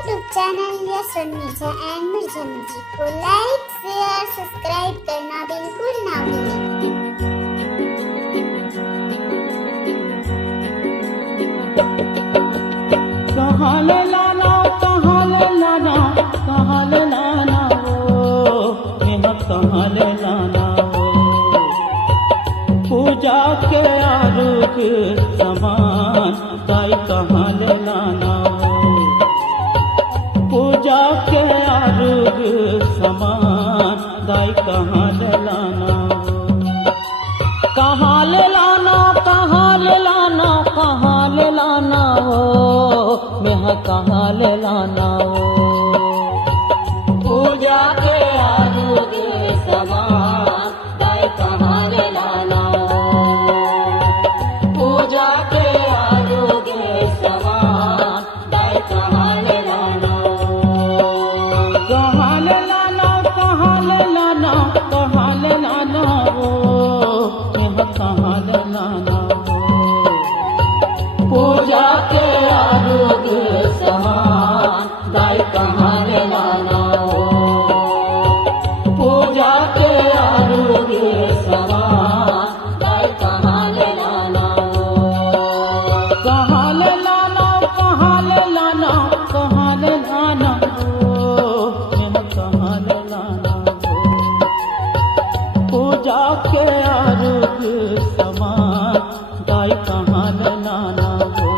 YouTube channel Yashwant Mirza and Mirza music को लाइक share subscribe करना बिल्कुल ना भूलें। कहाँ ले लाना कहाँ ले लाना कहाँ ले लाना वो मेरा कहाँ ले लाना वो पूजा के आरूप समान ताई कहाँ ले लाना वो पूजा के आरूप समान दाई कहाँ ले लाना वो कहाँ ले लाना कहाँ ले लाना कहाँ ले लाना वो मेहा कहाँ ले लाना वो पूजा के आरोग्य समान दाई कहाँ ले लाना वो पूजा के आरोग्य समान दाई कहाँ ले लाना वो कहाँ ले लाना कहाँ ले लाना कहाँ ले लाना वो मेहा कहाँ ले लाना वो पूजा के आरोग्य समान दाई कहाँ ले लाना वो पूजा के आरोग्य समान दाई कहाँ ले लाना वो कहाँ ले लाना कहाँ ले लाना कहाँ ले लाना वो मेरा कहाँ ले लाना वो पूजा के आरोग्य समान दाई कहाँ ले लाना वो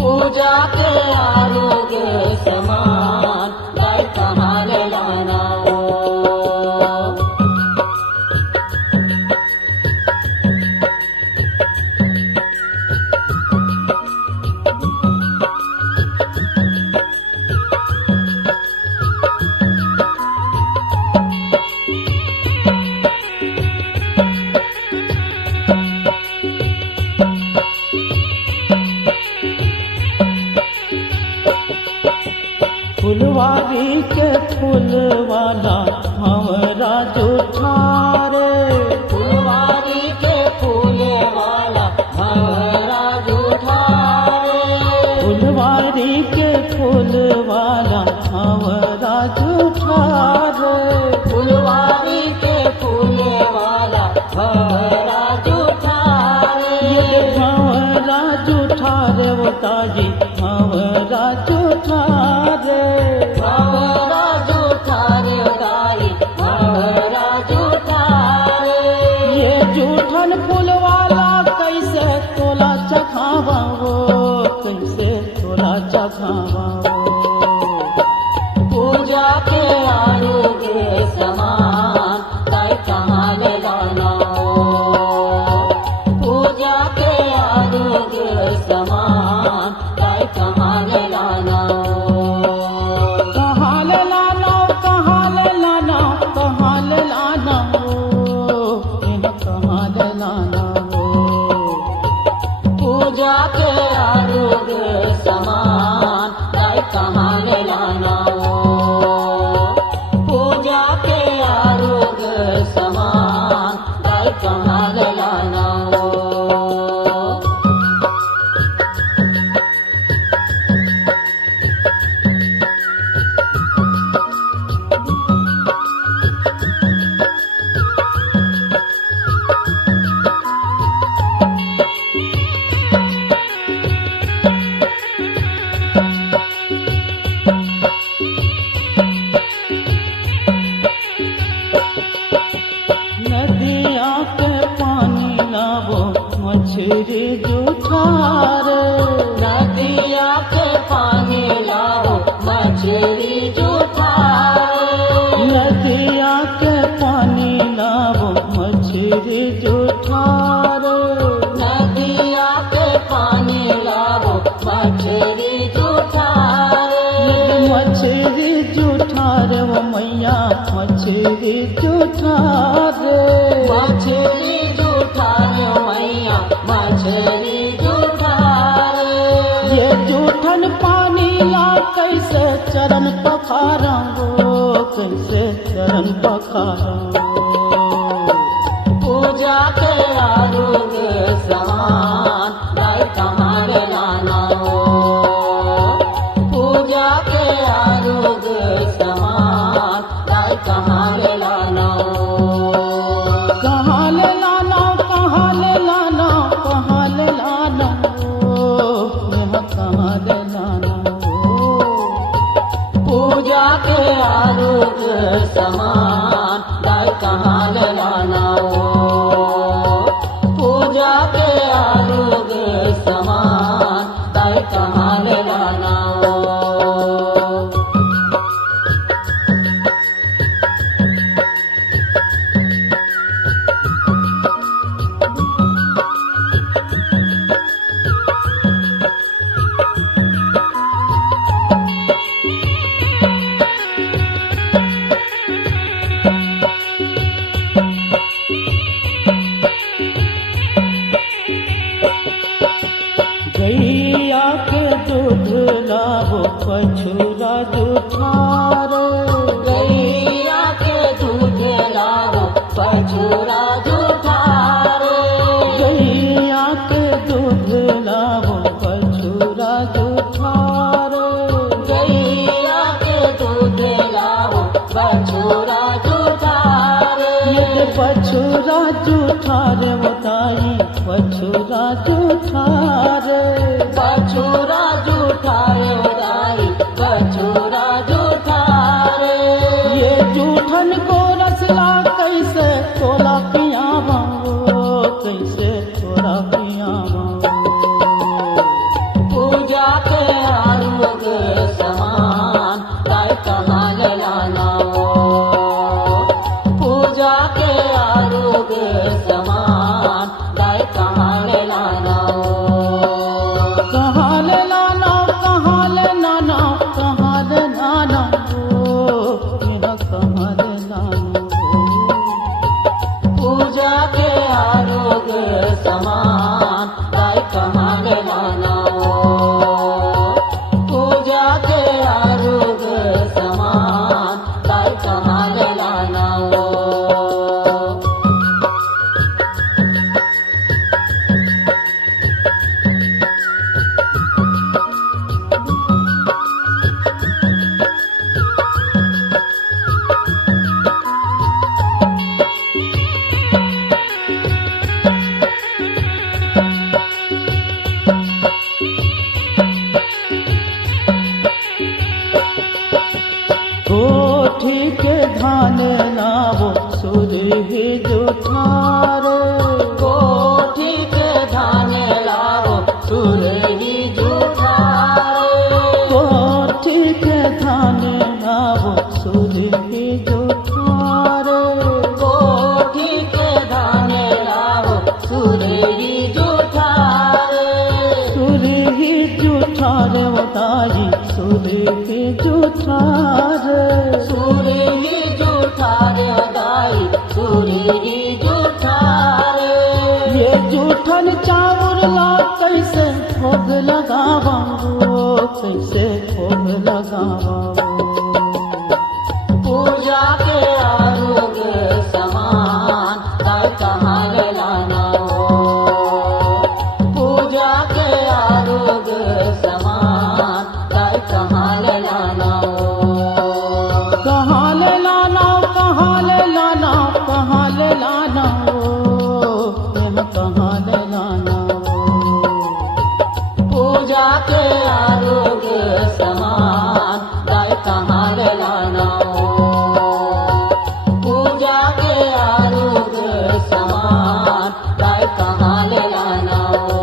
पूजा के आरोग्य समान दाई कहाँ ले लाना वो फुलवारी के फूलवाला हमारा जुठारे फुलवारी के फूलवाला हमारा जुठारे फुलवारी के फूलवाला हमारा जुठारे फुलवारी के फूलवाला हमारा जुठारे ये हमारा जुठारे वो ताजी हमारा जुठारे हमारा जुठारे दाई हमारा जुठारे ये जूठन फूलवाला कैसे तोला चखावा वो कैसे तोला चखावा वो पूजा के आरोग्य समान दाई कहाँ ले लाना वो पूजा के आरोग्य समान दाई कहाँ ले लाना कहाँ ले लाना कहाँ ले लाना कहाँ ले लाना वो कहाँ ले लाना वो पूजा के आरोग्य समान दाई कहाँ ले लाना वो पूजा के आरोग्य समान दाई कहाँ ले लाना वो नदिया के पानी लावो मछली जुठारे नदिया के पानी लावो मछली जुठारे नदिया के पानी लावो मछली जुठारे नदिया के पानी लावो मछली जुठारे मछली जुठारे वो मैया मछली जुठारे मछली जुठारे मैया मछली जुठारे ये जूठन पानी ला कैसे चरण पखारा वो कैसे चरण पखारा पूजा के आरोग्य समान दाई कहाँ ले लाना वो के आरोग्य समान दाई कहाँ ले लाना हो। पूजा के आरोग्य समान दाई कहाँ ले लाना हो। गैया के दूध लाओ पछुरा जुठार। गैया के दूध लाओ पछुरा जुठार। गैया के दूध लाओ पछुरा जुठार। गैया के दूध लाओ पछुरा जुठार। ये पछुरा जुठार बताई पछुरा जुठार। पछुरा जुठार बताई पछुरा जुठार। ये जूठन को रसला कैसे तोला पियावा कैसे तोला पियावा। पूजा के आरोग्य समान दाई कहाँ ले लाना हो। पूजा के आरोग्य समान दाई कहाँ ले लाना हो। कहाँ ले लाना कहाँ ले लाना कहाँ ले लाना हो। मेरा कहाँ ले लाना हो। पूजा के आरोग्य समान दाई कहाँ ले लाना हो। पूजा के आरोग्य समान दाई कहाँ ले लाना हो। कोठी के धान लावो सुरभि जुठार। कोठी के धान लावो सुरभि जुठार। कोठी के धान लावो सुरभि जुठार। कोठी के धान लावो सुरभि जुठार। सुरभि जुठार बताई सुरभि जुठार। सुरभि जुठार दाई सुरभि जुठार। ये जूठन चाउर ला कैसे भोग लगावा कैसे भोग लगावा। पूजा के आरोग्य समान दाई कहाँ ले लाना हो। पूजा के आरोग्य समान दाई कहाँ ले लाना हो। कहाँ ले लाना कहाँ ले लाना कहाँ ले लाना हो। प्रेम कहाँ ले लाना हो। पूजा के आरोग्य समान दाई कहाँ ले लाना हो। पूजा के आरोग्य समान दाई कहाँ ले लाना हो।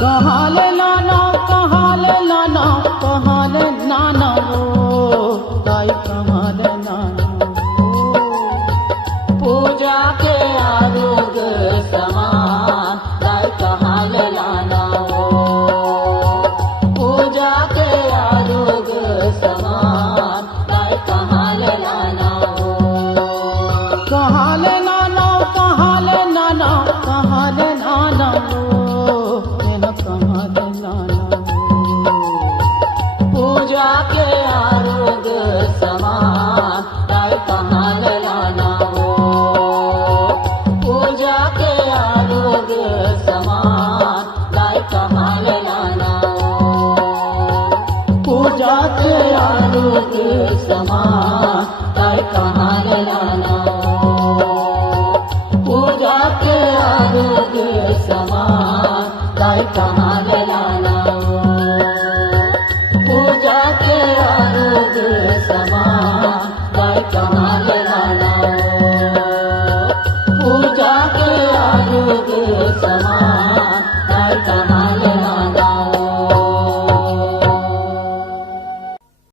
कहाँ ले लाना कहाँ ले लाना कहाँ ले लाना हो। दाई कहाँ ले लाना हो। पूजा के आरोग्य समान दाई कहाँ ले लाना हो। पूजा के आरोग्य समान दाई कहाँ ले लाना हो। कहाँ ले लाना कहाँ ले लाना कहाँ ले लाना हो। मेरा कहाँ ले लाना हो। पूजा के आरोग्य समान दाई कहाँ ले लाना हो। पूजा के आरोग्य समान दाई कहाँ ले लाना हो। पूजा के आरोग्य समान दाई कहाँ ले लाना हो। पूजा के आरोग्य समान दाई कहाँ ले लाना हो। पूजा के आरोग्य समान